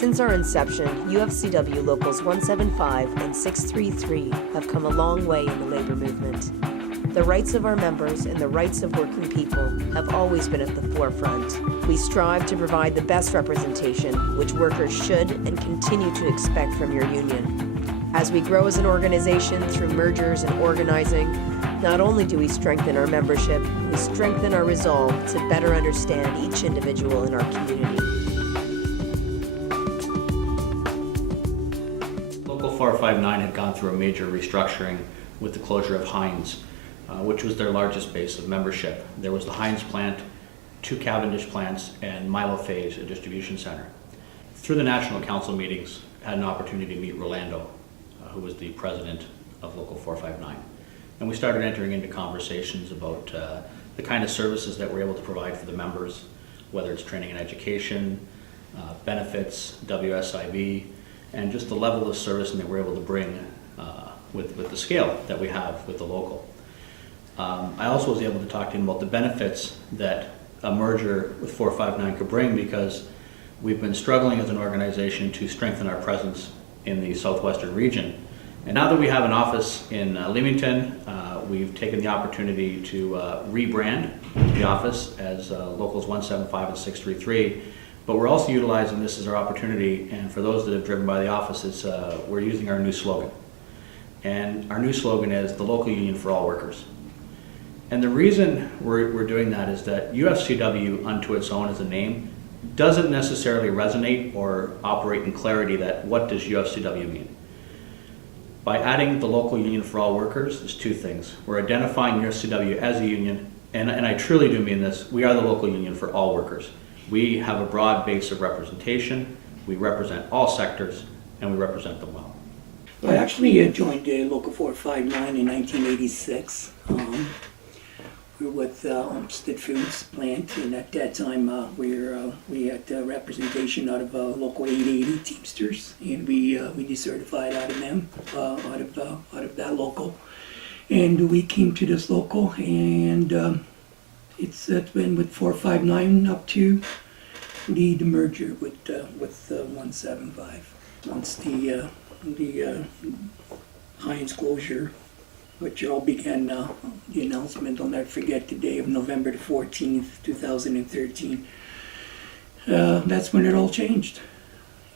Since our inception, UFCW Locals 175 and 633 have come a long way in the labor movement. The rights of our members and the rights of working people have always been at the forefront. We strive to provide the best representation, which workers should and continue to expect from your union. As we grow as an organization through mergers and organizing, not only do we strengthen our membership, we strengthen our resolve to better understand each individual in our community. Local 459 had gone through a major restructuring with the closure of Heinz, which was their largest base of membership. There was the Heinz plant, 2 Cavendish plants, and Milo Phase, a distribution center. Through the National Council meetings, I had an opportunity to meet Rolando, who was the president of Local 459. And we started entering into conversations about the kind of services that we're able to provide for the members, whether it's training and education, benefits, WSIB, and just the level of service that we're able to bring with the scale that we have with the local. I also was able to talk to him about the benefits that a merger with 459 could bring, because we've been struggling as an organization to strengthen our presence in the southwestern region. And now that we have an office in Leamington, we've taken the opportunity to rebrand the office as Locals 175 and 633, but we're also utilizing this as our opportunity, and for those that have driven by the office, we're using our new slogan. And our new slogan is the local union for all workers. And the reason we're doing that is that UFCW unto its own as a name doesn't necessarily resonate or operate in clarity that what does UFCW mean. By adding the local union for all workers, there's 2 things. We're identifying UFCW as a union, and I truly do mean this, we are the local union for all workers. We have a broad base of representation, we represent all sectors, and we represent them well. I actually joined Local 459 in 1986. We were with Olmsted Foods plant, and at that time we had representation out of Local 880 Teamsters, and we decertified out of them, out of that local, and we came to this local, and it's been with 459 up to the merger with 175. Once the Heinz closure, which all began, the announcement, I'll never forget the day of November the 14th, 2013. That's when it all changed.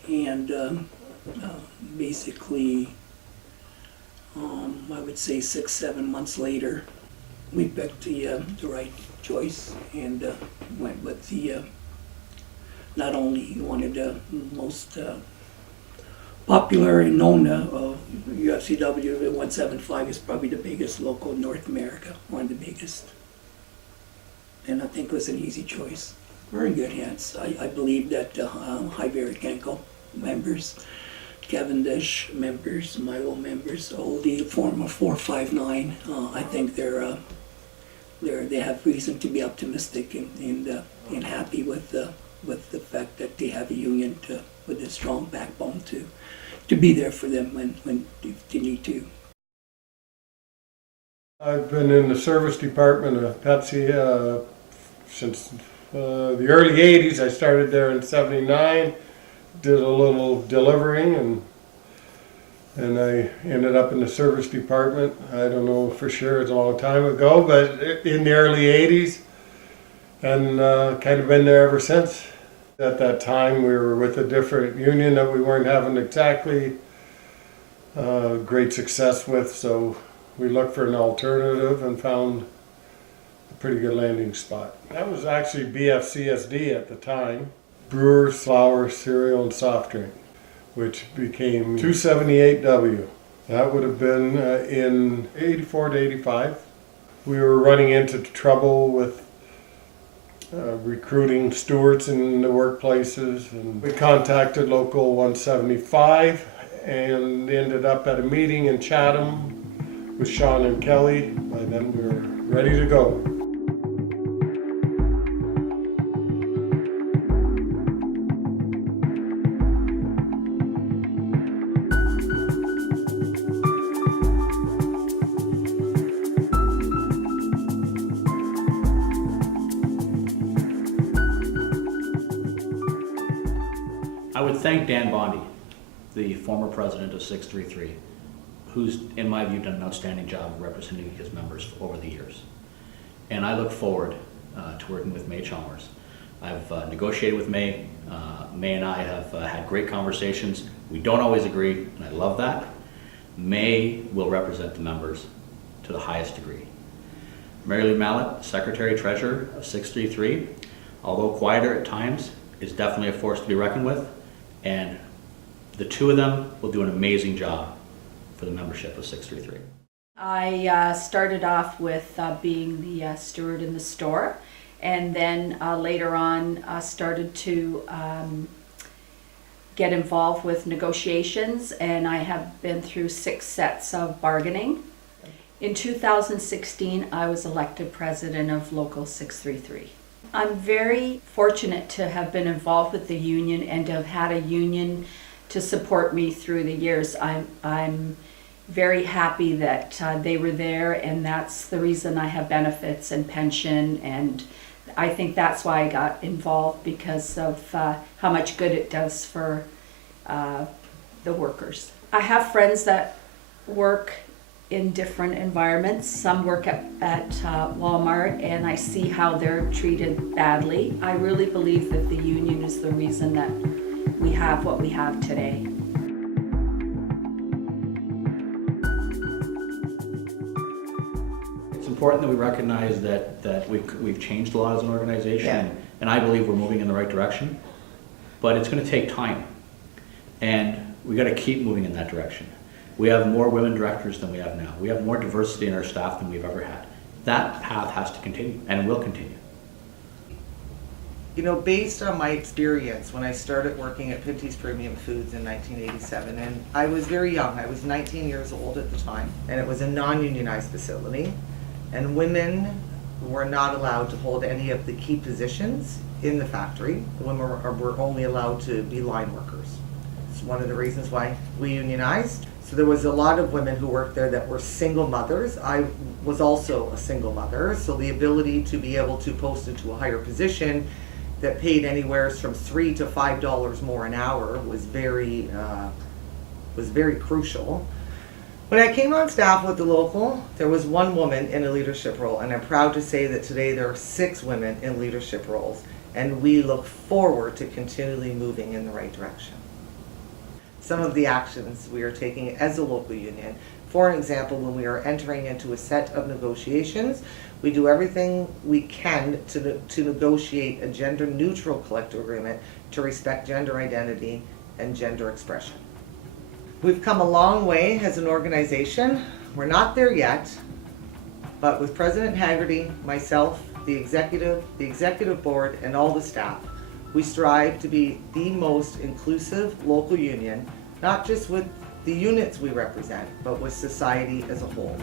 And basically, I would say 6-7 months later, we picked the right choice and went with the, not only one of the most popular and known UFCW 175 is probably the biggest local in North America, one of the biggest. And I think it was an easy choice. We're in good hands. I believe that Hyberic Ankle members, Cavendish members, Milo members, all the former 459, I think they have reason to be optimistic and happy with the fact that they have a union with a strong backbone to be there for them when they need to. I've been in the service department of Pepsi since the early 80s. I started there in '79, did a little delivering, and I ended up in the service department. I don't know for sure, it's a long time ago, but in the early 80s, and kind of been there ever since. At that time, we were with a different union that we weren't having exactly great success with, so we looked for an alternative and found a pretty good landing spot. That was actually BFCSD at the time, Brewers, Flour, Cereal, and Soft Drink, which became 278W. That would have been in 84 to 85. We were running into trouble with recruiting stewards in the workplaces, and we contacted Local 175 and ended up at a meeting in Chatham with Sean and Kelly. By then we were ready to go. I would thank Dan Bondi, the former president of 633, who's, in my view, done an outstanding job of representing his members over the years. And I look forward to working with May Chalmers. I've negotiated with May. May and I have had great conversations. We don't always agree, and I love that. May will represent the members to the highest degree. Mary Lou Mallett, Secretary-Treasurer of 633, although quieter at times, is definitely a force to be reckoned with, and the two of them will do an amazing job for the membership of 633. I started off with being the steward in the store, and then later on started to get involved with negotiations, and I have been through 6 sets of bargaining. In 2016, I was elected president of Local 633. I'm very fortunate to have been involved with the union and to have had a union to support me through the years. I'm very happy that they were there, and that's the reason I have benefits and pension, and I think that's why I got involved, because of how much good it does for the workers. I have friends that work in different environments. Some work at Walmart, and I see how they're treated badly. I really believe that the union is the reason that we have what we have today. It's important that we recognize that we've changed a lot as an organization, and I believe we're moving in the right direction, but it's going to take time, and we got to keep moving in that direction. We have more women directors than we have now. We have more diversity in our staff than we've ever had. That path has to continue, and will continue. You know, based on my experience when I started working at Pinty's Premium Foods in 1987, and I was very young, I was 19 years old at the time, and it was a non-unionized facility, and women were not allowed to hold any of the key positions in the factory. The women were only allowed to be line workers. It's one of the reasons why we unionized. So there was a lot of women who worked there that were single mothers. I was also a single mother, so the ability to be able to post into a higher position that paid anywhere from $3 to $5 more an hour was very crucial. When I came on staff with the local, there was 1 woman in a leadership role, and I'm proud to say that today there are 6 women in leadership roles, and we look forward to continually moving in the right direction. Some of the actions we are taking as a local union, for example, when we are entering into a set of negotiations, we do everything we can to negotiate a gender-neutral collective agreement to respect gender identity and gender expression. We've come a long way as an organization. We're not there yet, but with President Haggerty, myself, the executive board, and all the staff, we strive to be the most inclusive local union, not just with the units we represent, but with society as a whole.